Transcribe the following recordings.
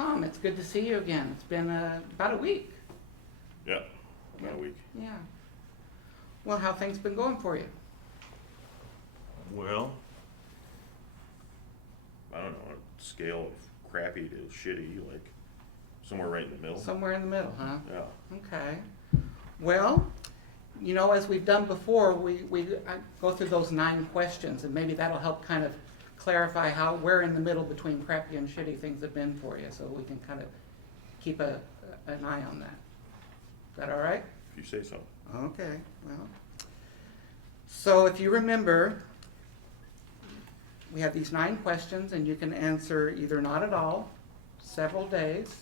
Tom, it's good to see you again. It's been about a week. Yeah, about a week. Yeah. Well, how things been going for you? Well, I don't know, on a scale of crappy to shitty, like somewhere right in the middle. Somewhere in the middle, huh? Yeah. Okay. Well, you know, as we've done before, we go through those 9 questions, and maybe that'll help kind of clarify where in the middle between crappy and shitty things have been for you, so we can kind of keep an eye on that. Is that all right? If you say so. Okay, well. So if you remember, we have these 9 questions, and you can answer either not at all, several days,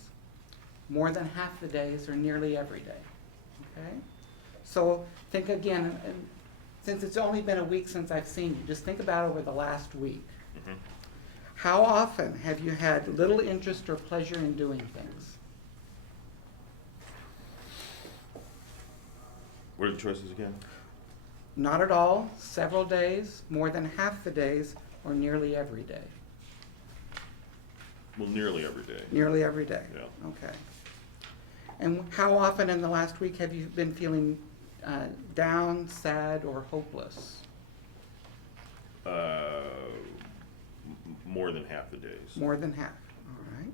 more than half the days, or nearly every day. Okay? So think again, and since it's only been a week since I've seen you, just think about over the last week. Mm-hmm. How often have you had little interest or pleasure in doing things? What are the choices again? Not at all, several days, more than half the days, or nearly every day? Well, nearly every day. Nearly every day? Yeah. Okay. And how often in the last week have you been feeling down, sad, or hopeless? More than half the days. More than half, all right.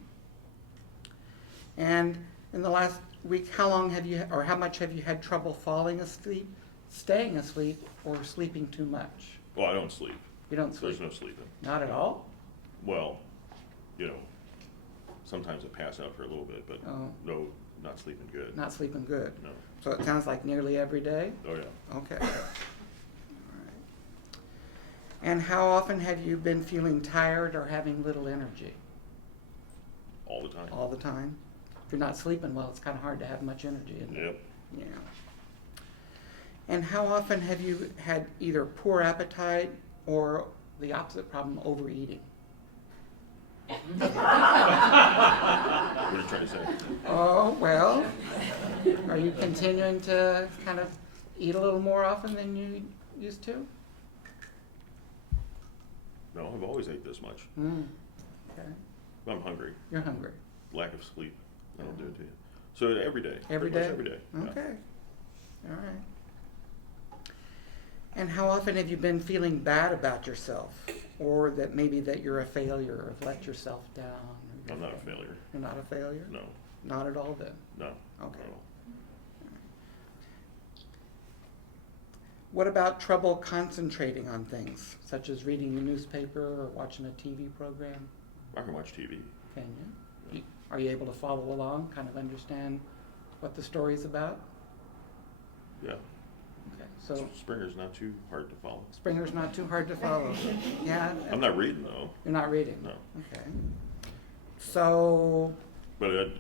And in the last week, how much have you had trouble falling asleep, staying asleep, or sleeping too much? Well, I don't sleep. You don't sleep? There's no sleeping. Not at all? Well, you know, sometimes I pass out for a little bit, but Oh. no, not sleeping good. Not sleeping good? No. So it sounds like nearly every day? Oh, yeah. Okay. All right. And how often have you been feeling tired or having little energy? All the time. All the time? If you're not sleeping well, it's kind of hard to have much energy, isn't it? Yep. Yeah. And how often have you had either poor appetite or the opposite problem, overeating? What are you trying to say? Oh, well, are you continuing to kind of eat a little more often than you used to? No, I've always ate this much. Okay. I'm hungry. You're hungry. Lack of sleep. That'll do it to you. So every day. Every Pretty day? much every day. Yeah. Okay. All right. And how often have you been feeling bad about yourself? Or that maybe that you're a failure or have let yourself down? Or I'm not a failure. You're not a failure? No. Not at all then? No. Okay. Not at all. What about trouble concentrating on things, such as reading the newspaper or watching a TV program? I can watch TV. Can you? Are you able to follow along, kind of understand what the story's about? Yeah. Okay, so Springer's not too hard to follow. Springer's not too hard to follow. Yeah? I'm not reading though. You're not reading? No. Okay. So, But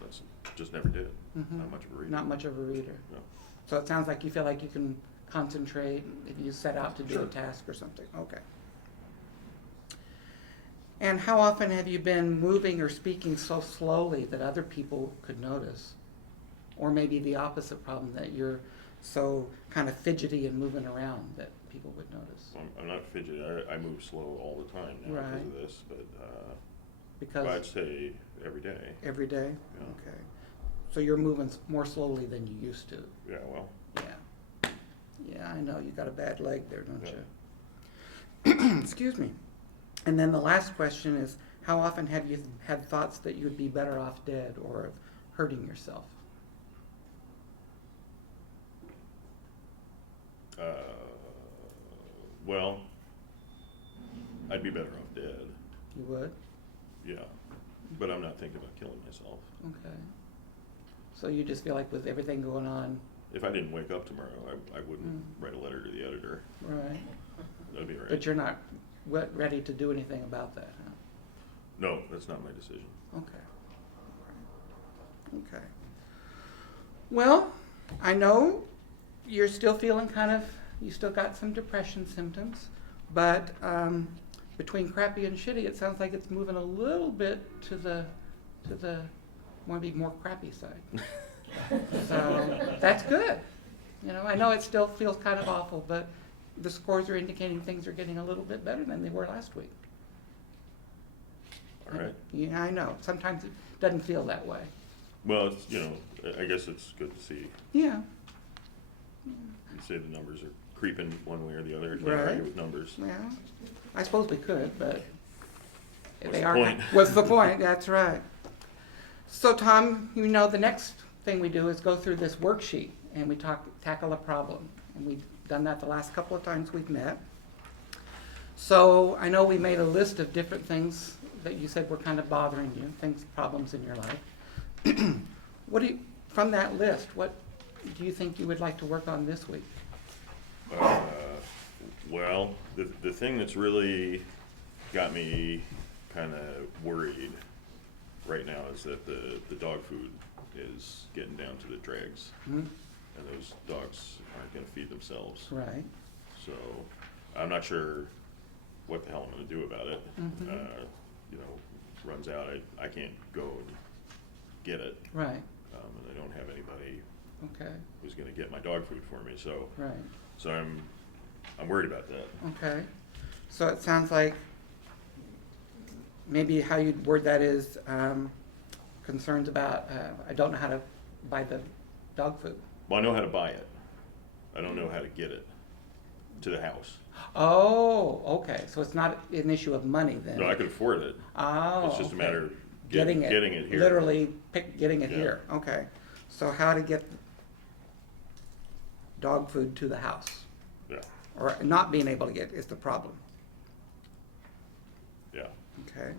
that's just never did. Mhm. Not much of a reader. not much of a reader. No. So it sounds like you feel like you can concentrate if you set out to do Sure. a task or something. Okay. And how often have you been moving or speaking so slowly that other people could notice? Or maybe the opposite problem, that you're so kind of fidgety and moving around that people would notice? I'm not fidgety. I move slow all the time now because Right. of this, but Because I'd say every day. every day? Yeah. Okay. So you're moving more slowly than you used to? Yeah, well, Yeah. Yeah, I know, you got a bad leg there, don't Yeah. you? Excuse me. And then the last question is, how often have you had thoughts that you would be better off dead or of hurting yourself? well, I'd be better off dead. You would? Yeah, but I'm not thinking about killing myself. Okay. So you just feel like with everything going on, If I didn't wake up tomorrow, I wouldn't write a letter to the editor. right? That'd be all right. But you're not ready to do anything about that, huh? No, that's not my decision. Okay. Okay. Well, I know you're still feeling you still got some depression symptoms, but between crappy and shitty, it sounds like it's moving a little bit to the maybe more crappy side. So that's good. You know, I know it still feels kind of awful, but the scores are indicating things are getting a little bit better than they were last week. all right. Yeah, I know. Sometimes it doesn't feel that way. Well, it's, you know, I guess it's good to see. Yeah, You say the numbers are creeping one way or the other. I can't Right. argue with numbers. well, I suppose we could, but What's they the are. point? What's the point? That's right. So, Tom, you know, the next thing we do is go through this worksheet and we tackle a problem. And we've done that the last couple of times we've met. So I know we made a list of different things that you said were kind of bothering you, problems in your life. From that list, what do you think you would like to work on this week? Well, the thing that's really got me kind of worried right now is that the dog food is getting down to the dregs, Hmm? and those dogs aren't going to feed themselves. Right. So I'm not sure what the hell I'm going to do about it. Mhm. You know, runs out, I can't go and get it, Right. and I don't have anybody Okay. who's going to get my dog food for me. So Right. so I'm worried about that. Okay. So it sounds like maybe how you'd word that is concerns about I don't know how to buy the dog food. Well, I know how to buy it. I don't know how to get it to the house. Oh, okay. So it's not an issue of money then. No, I could afford it. Oh, It's just a okay. matter of Getting getting it here. Literally getting it Yeah. here. Okay. So how to get dog food to the house, Yeah, or not being able to get is the problem. yeah. Okay.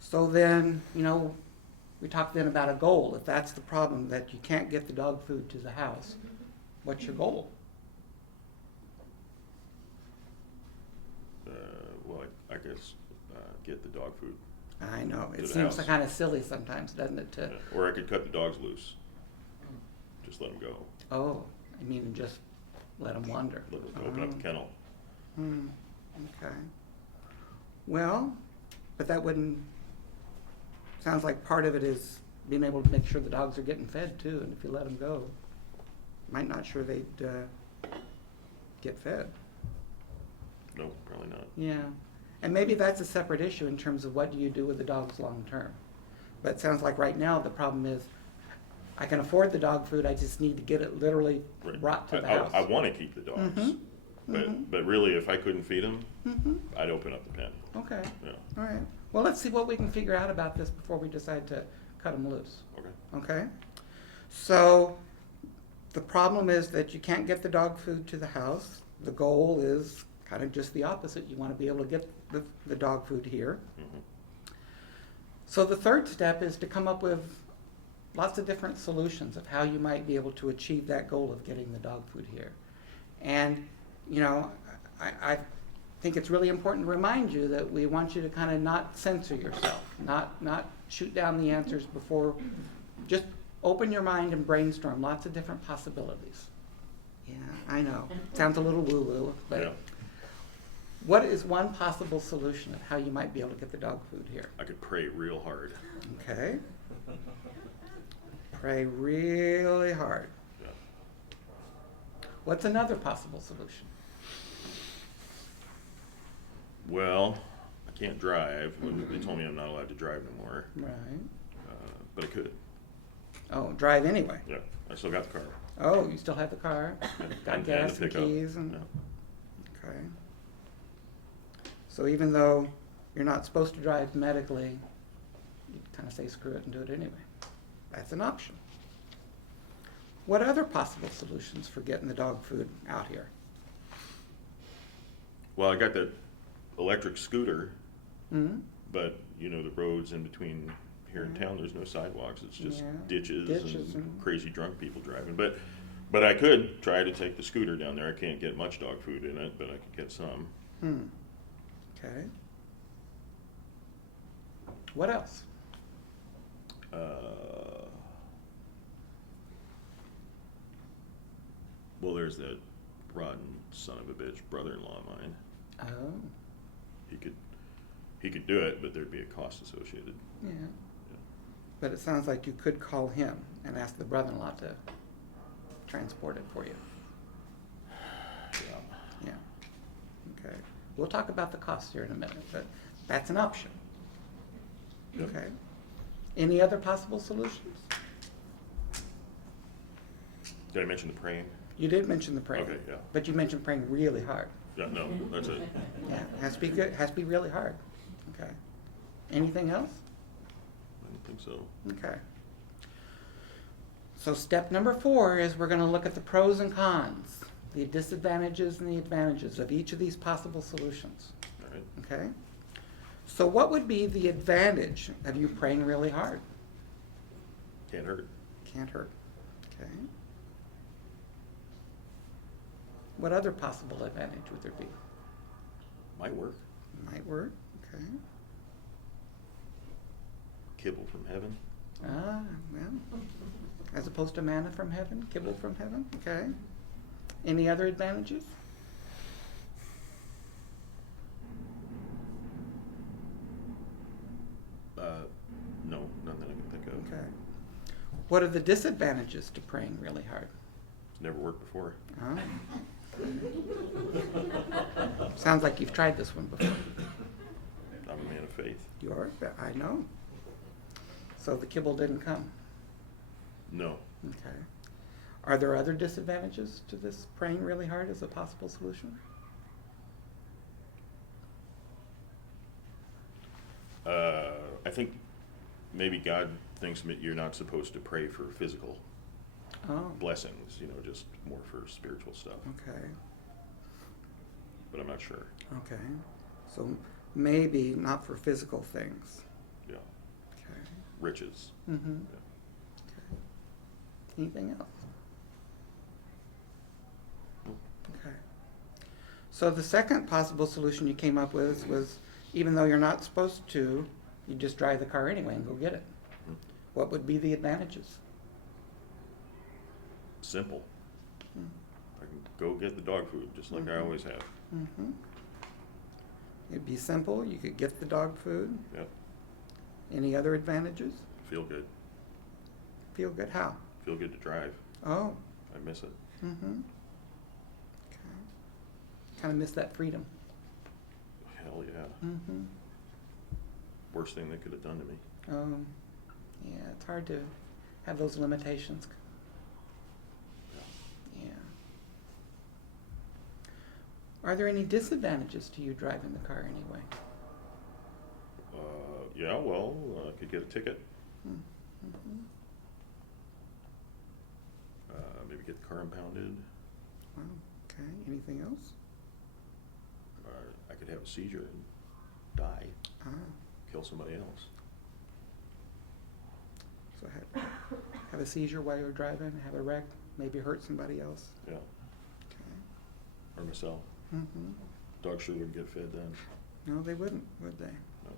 So then, you know, we talked then about a goal. If that's the problem, that you can't get the dog food to the house, what's your goal? Well, I guess get the dog food. I know, To it the seems house. kind of silly sometimes, doesn't it, to, Yeah. Or I could cut the dogs loose. Just let them go. oh, I mean, just let them wander. Open up the Oh. kennel. Okay. Well, but that wouldn't, sounds like part of it is being able to make sure the dogs are getting fed too, and if you let them go, might not sure they'd get fed. No, probably not. Yeah, and maybe that's a separate issue in terms of what do you do with the dogs long term. But it sounds like right now the problem is, I can afford the dog food, I just need to get it literally Right. brought to the I house. want to keep the dogs, Mhm. but really, if I couldn't feed them, Mm-hmm. I'd open up the pen. Okay, Yeah. all right. Well, let's see what we can figure out about this before we decide to cut them loose. Okay. Okay? So, the problem is that you can't get the dog food to the house. The goal is kind of just the opposite. You want to be able to get the dog food here. Mhm. So the third step is to come up with lots of different solutions of how you might be able to achieve that goal of getting the dog food here. And, you know, I think it's really important to remind you that we want you to kind of not censor yourself, not shoot down the answers before, just open your mind and brainstorm lots of different possibilities. Yeah, I know. Sounds a little woo-woo, but Yeah. what is one possible solution of how you might be able to get the dog food here? I could pray real hard. Okay. Pray really hard. Yeah. What's another possible solution? Well, I can't drive. They told me I'm not allowed to drive no more, Right. but I could. Oh, drive anyway. Yeah, I still got the car. Oh, you still have the car? Got And gas the and pickup. keys and, Yeah. okay. So even though you're not supposed to drive medically, you kind of say screw it and do it anyway. That's an option. What other possible solutions for getting the dog food out here? Well, I got that electric scooter, Hmm? but you know the roads in between here in town. There's no sidewalks. It's just Yeah, ditches, ditches and and- crazy drunk people driving. But I could try to take the scooter down there. I can't get much dog food in it, but I could get some. Okay. What else? Well, there's that rotten son of a bitch brother-in-law of mine. Oh, He could do it, but there'd be a cost associated. yeah. But it sounds like you could call him and ask the brother-in-law to transport it for you. Yeah. Okay. We'll talk about the cost here in a minute, but that's an option. Yep. Okay. Any other possible solutions? Did I mention the praying? You did mention the praying. Okay, yeah. But you mentioned praying really hard. Yeah, no, that's it. Yeah, has to be good, has to be really hard. Okay. Anything else? I don't think so. Okay. So step number 4 is we're going to look at the pros and cons, the disadvantages and the advantages of each of these possible solutions. All right. Okay? So what would be the advantage of you praying really hard? Can't hurt. Can't hurt. Okay. What other possible advantage would there be? Might work. Might work. Okay. Kibble from heaven. Ah, well, as opposed to manna from heaven, kibble from heaven. Okay. Any other advantages? No, none that I can think of. Okay. What are the disadvantages to praying really hard? It's never worked before. Oh. Sounds like you've tried this one before. I'm a man of faith. You are? I know. So the kibble didn't come. No. Okay. Are there other disadvantages to this praying really hard as a possible solution? I think maybe God thinks that you're not supposed to pray for physical Oh, blessings, just more for spiritual stuff. okay. But I'm not sure. Okay. So maybe not for physical things. Yeah. Okay. Riches. Mm-hmm. Yeah. Okay. Anything else? Okay. So the second possible solution you came up with was even though you're not supposed to, you just drive the car anyway and go get it. Mhm. What would be the advantages? Simple. Hmm. I can go get the dog food just like I Mhm. always have. Mm-hmm. It'd be simple. You could get the dog food. Yep. Any other advantages? Feel good. Feel good. How? Feel good to drive. Oh. I miss it. Mm-hmm. Okay. Kind of miss that freedom. Hell yeah. Mm-hmm. Worst thing they could have done to me. Yeah, it's hard to have those limitations. Yeah. Yeah. Are there any disadvantages to you driving the car anyway? Yeah, well, I could get a ticket. Mm-hmm. Maybe get the car impounded. Wow. Okay. Anything else? I could have a seizure and die. Ah. Kill somebody else. So have a seizure while you're driving, have a wreck, maybe hurt somebody else. Yeah. Okay. Or myself. Mm-hmm. Dog sure wouldn't get fed then. No, they wouldn't, would they? No.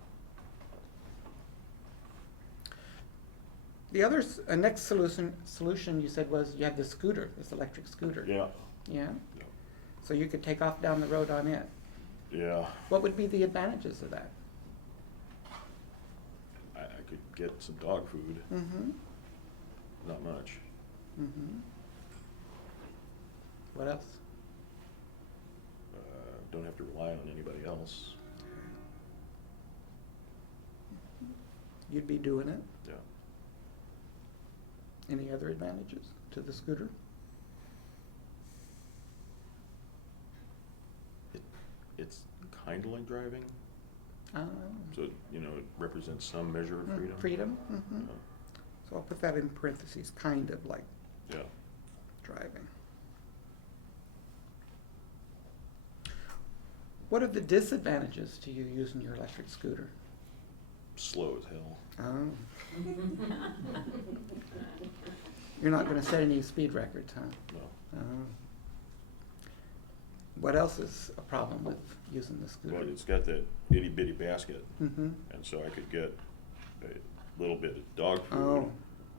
The other, next solution you said was you had the scooter, this electric scooter. Yeah. Yeah? Yeah. So you could take off down the road on it. Yeah. What would be the advantages of that? I could get some dog food. Mm-hmm. Not much. Mm-hmm. What else? Don't have to rely on anybody else. You'd be doing it. Yeah. Any other advantages to the scooter? It's kind of like driving. Oh. So, it represents some measure of freedom. Freedom? Mm-hmm. Yeah. So I'll put that in parentheses, kind of like Yeah. driving. What are the disadvantages to you using your electric scooter? Slow as hell. Oh. You're not going to set any speed records, huh? No. Oh. What else is a problem with using the scooter? Well, it's got that itty bitty basket, Mm-hmm. and so I could get a little bit of dog food. Oh.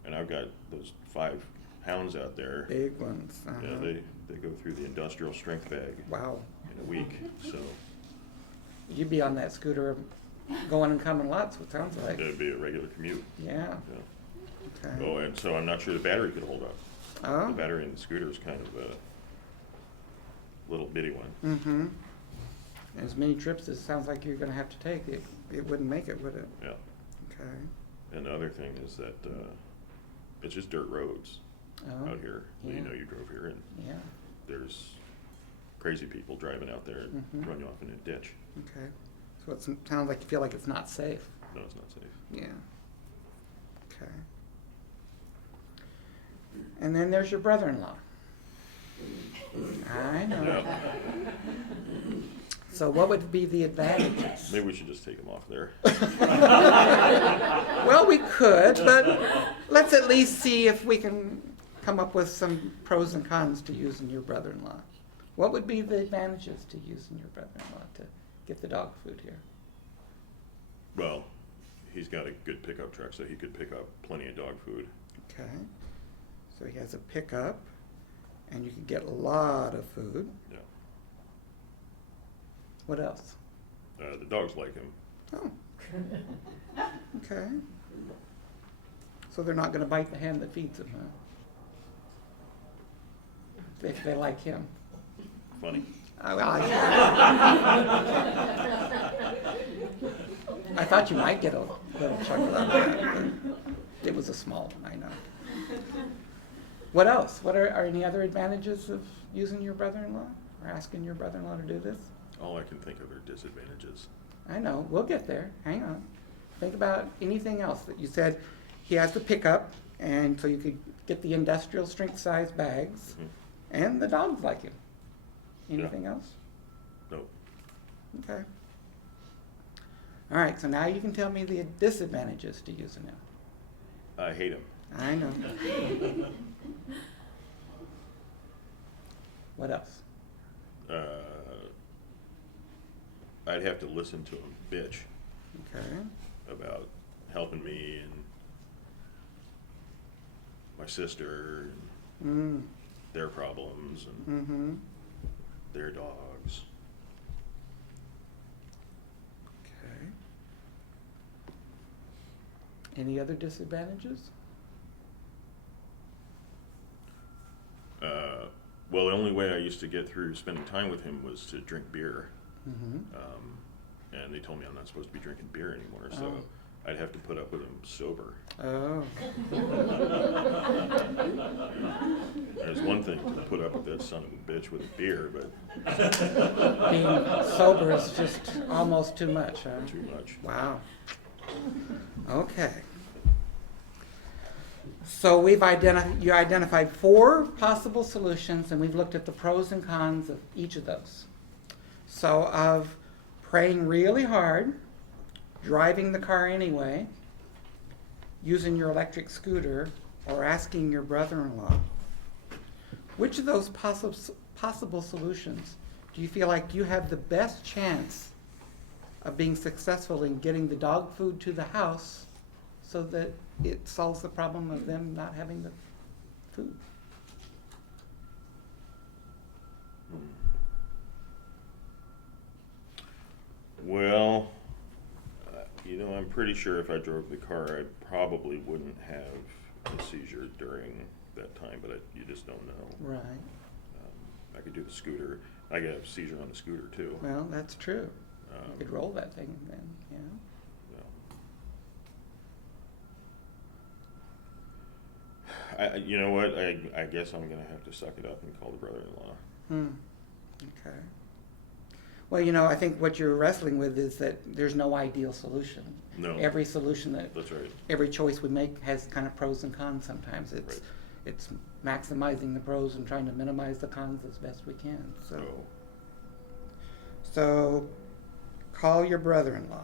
And I've got those 5 hounds out there. Big ones. Uh-huh. Yeah, they go through the industrial strength bag Wow. in a week. So You'd be on that scooter going and coming lots, it sounds like. it'd be a regular commute. Yeah. Yeah. Okay. Oh, and so I'm not sure the battery could hold up. Oh. The battery in the scooter is kind of little bitty one. Mm-hmm. As many trips as it sounds like you're gonna have to take, it wouldn't make it, would it? Yeah. Okay. And the other thing is that it's just dirt roads Oh, out here. yeah. You know, you drove here, and yeah, there's crazy people driving out there and Mhm. run you off in a ditch. okay. So it sounds like you feel like it's not safe. No, it's not safe. Yeah. Okay. And then there's your brother-in-law. I know. Yeah. So what would be the advantages? Maybe we should just take him off there. Well, we could, but let's at least see if we can come up with some pros and cons to using your brother-in-law. What would be the advantages to using your brother-in-law to get the dog food here? Well, he's got a good pickup truck, so he could pick up plenty of dog food. Okay. So he has a pickup, and you can get a lot of food. Yeah. What else? The dogs like him. Oh. Okay. So they're not gonna bite the hand that feeds them, huh? If they like him. Funny. I thought you might get a little chuckle out of that, but it was a small one, I know. What else? What are any other advantages of using your brother-in-law or asking your brother-in-law to do this? All I can think of are disadvantages. I know, we'll get there. Hang on. Think about anything else that you said. He has the pickup, and so you could get the industrial strength size bags, Mhm. and the dogs like him. Yeah. Anything else? Nope. Okay. All right, so now you can tell me the disadvantages to using him. I hate him. I know. What else? I'd have to listen to him bitch Okay. about helping me and my sister and their problems and Mm-hmm. their dogs. Okay. Any other disadvantages? Well, the only way I used to get through spending time with him was to drink beer. Mm-hmm. And they told me I'm not supposed to be drinking beer anymore, so Oh. I'd have to put up with him sober. Oh. There's one thing to put up with that son of a bitch with beer, but Being sober is just almost too much, huh? too much. Wow. Okay. So you identified 4 possible solutions, and we've looked at the pros and cons of each of those. So of praying really hard, driving the car anyway, using your electric scooter, or asking your brother-in-law, which of those possible solutions do you feel like you have the best chance of being successful in getting the dog food to the house so that it solves the problem of them not having the food? Well, I'm pretty sure if I drove the car, I probably wouldn't have a seizure during that time, but you just don't know. Right. I could do the scooter. I could have a seizure on the scooter too. Well, that's true. You Um, could roll that thing then, yeah. You know what? I guess I'm gonna have to suck it up and call the brother-in-law. Okay. Well, I think what you're wrestling with is that there's no ideal solution. No. Every solution That's right. every choice we make has kind of pros and cons sometimes. Right. It's maximizing the pros and trying to minimize the cons as best we can. So call your brother-in-law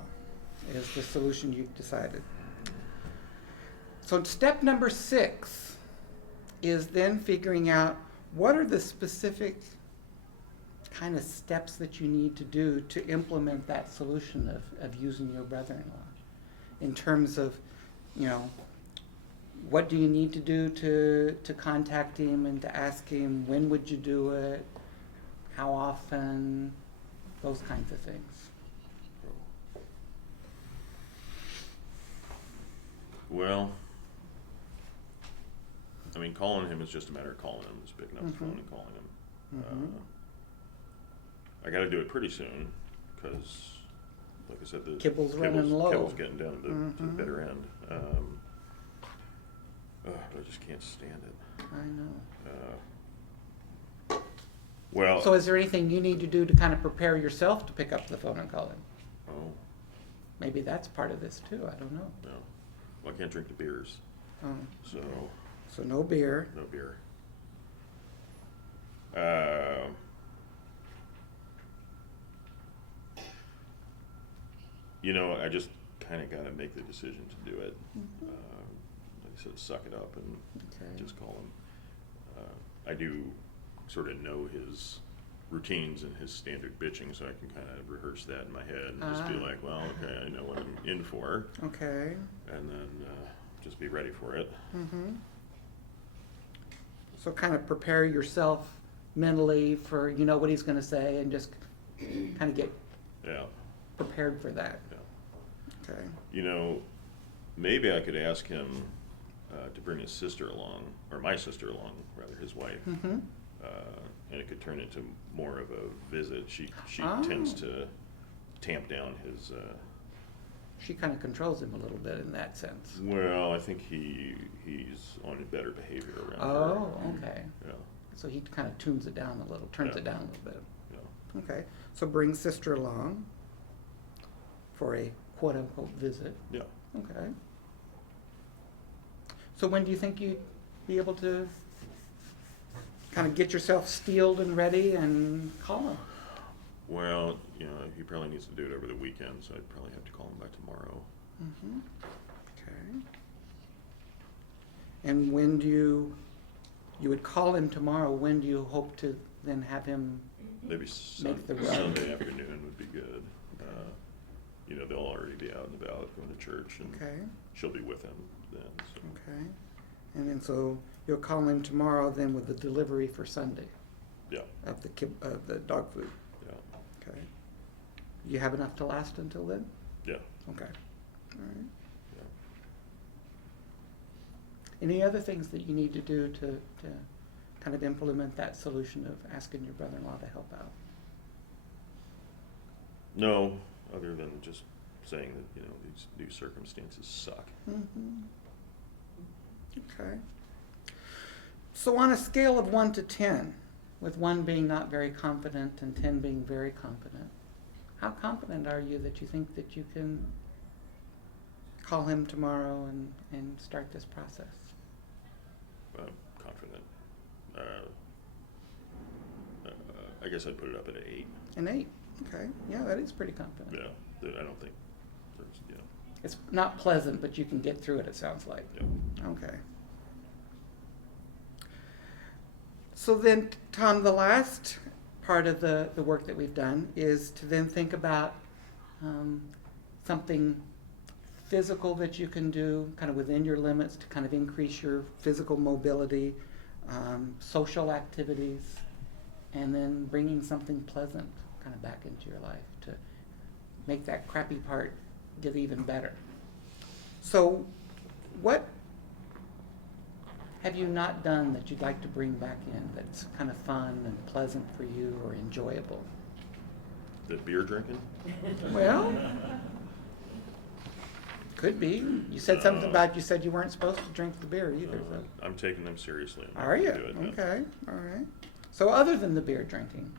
is the solution you've decided. So step number 6 is then figuring out what are the specific kind of steps that you need to do to implement that solution of using your brother-in-law in terms of, what do you need to do to contact him and to ask him when would you do it, how often, those kinds of things. Well, calling him is just a matter of calling him, just picking up the phone and calling him. I gotta do it pretty soon, cause like I said, the Kibble's running low. Kibble's getting down to the Mhm. bitter end. But I just can't stand it. I know. Well, So is there anything you need to do to kind of prepare yourself to pick up the phone and call him? oh, Maybe that's part of this too, I don't know. no. Well, I can't drink the beers, Oh, so so no beer. no beer. You know, I just kind of got to make the decision to do it. Like I said, suck it up and Okay. just call him. I do sort of know his routines and his standard bitching, so I can kind of rehearse that in my head and just be Ah. like, well, okay, I know what I'm in for, Okay. and then just be ready for it. Mm-hmm. So kind of prepare yourself mentally for, you know, what he's gonna say and just kind of get Yeah, prepared for that. yeah. Okay. You know, maybe I could ask him to bring his sister along, or my sister along, rather, his wife. Mm-hmm. And it could turn into more of a visit. She Oh. tends to tamp down his. She kind of controls him a little bit in that sense. Well, I think he's on better behavior around her. Oh, okay. Yeah, So he kind of tunes it down a little, turns Yeah. it down a little bit. yeah. Okay. So bring sister along for a quote-unquote visit. Yeah. Okay. So when do you think you'd be able to kind of get yourself steeled and ready and call him? Well, you know, he probably needs to do it over the weekend, so I'd probably have to call him by tomorrow. Mm-hmm. Okay. And when do you would call him tomorrow, when do you hope to then have him? Maybe Make the run. Sunday afternoon would be good. You know, they'll already be out and about going to church, and Okay, she'll be with him then. So. okay. And then so you'll call him tomorrow then with the delivery for Sunday Yeah, of the dog food. yeah, Okay. You have enough to last until then? yeah, Okay. All right. yeah. Any other things that you need to do to kind of implement that solution of asking your brother-in-law to help out? No, other than just saying that, you know, these new circumstances suck. Mm-hmm. Okay. So on a scale of 1 to 10, with 1 being not very confident and 10 being very confident, how confident are you that you think that you can call him tomorrow and start this process? I'm confident. I guess I'd put it up at an 8. An 8. Okay. Yeah, that is pretty confident. Yeah, I don't think there's, you know, It's not pleasant, but you can get through it, it sounds like. yeah. Okay. So then, Tom, the last part of the work that we've done is to then think about something physical that you can do kind of within your limits to kind of increase your physical mobility, social activities, and then bringing something pleasant kind of back into your life to make that crappy part get even better. So what have you not done that you'd like to bring back in that's kind of fun and pleasant for you or enjoyable? The beer drinking? Well, could be. You said something about, you said you weren't supposed to drink the beer either. So. I'm taking them seriously. I'm not Are you? gonna do it, yeah. Okay, all right. So other than the beer drinking?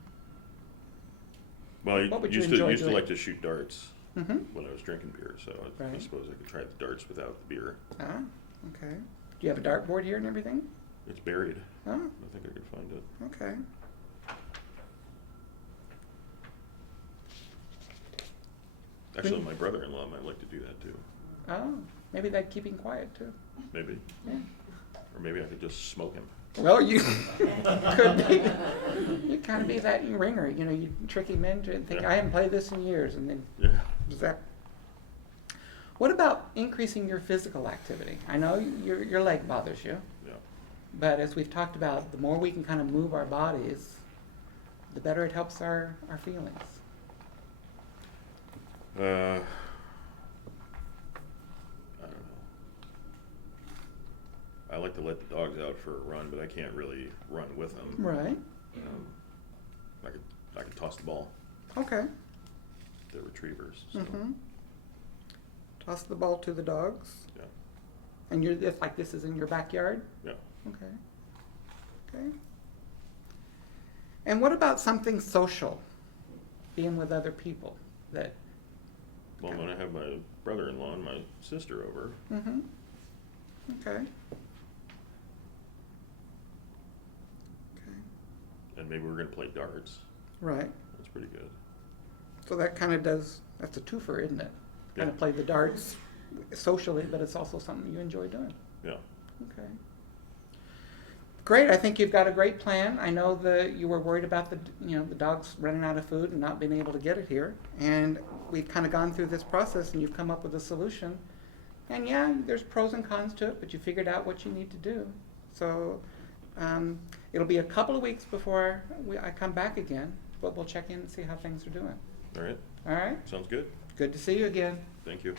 Well, I What would you used enjoy to doing? like to shoot darts Mm-hmm. when I was drinking beer, so I Right. suppose I could try the darts without the beer. Ah, okay. Do you have a dartboard here and everything? It's buried. Oh, I think I could find it. okay. Actually, my brother-in-law might like to do that too. Oh, maybe that'd keep him quiet too. Maybe. Yeah. Or maybe I could just smoke him. Well, you could be. You kind of be that ringer, you know, you trick him into it and think, Yeah. I haven't played this in years, and then Yeah. zap. What about increasing your physical activity? I know your leg bothers you, Yeah. but as we've talked about, the more we can kind of move our bodies, the better it helps our feelings. I don't know. I like to let the dogs out for a run, but I can't really run with them. Right. I could toss the ball. Okay. the retrievers, so, Mm-hmm. Toss the ball to the dogs. yeah, And it's like this is in your backyard? yeah. Okay. Okay. And what about something social? Being with other people that, Well, I'm gonna have my brother-in-law and my sister over. mm-hmm. Okay. Okay. And maybe we're gonna play darts. Right. That's pretty good. So that kind of that's a twofer, isn't it? Kind Yeah. of play the darts socially, but it's also something you enjoy doing. Yeah. Okay. Great. I think you've got a great plan. I know that you were worried about the dogs running out of food and not being able to get it here. And we've kind of gone through this process and you've come up with a solution. And yeah, there's pros and cons to it, but you figured out what you need to do. So it'll be a couple of weeks before I come back again, but we'll check in and see how things are doing. All right. All right? Sounds good. Good to see you again. Thank you.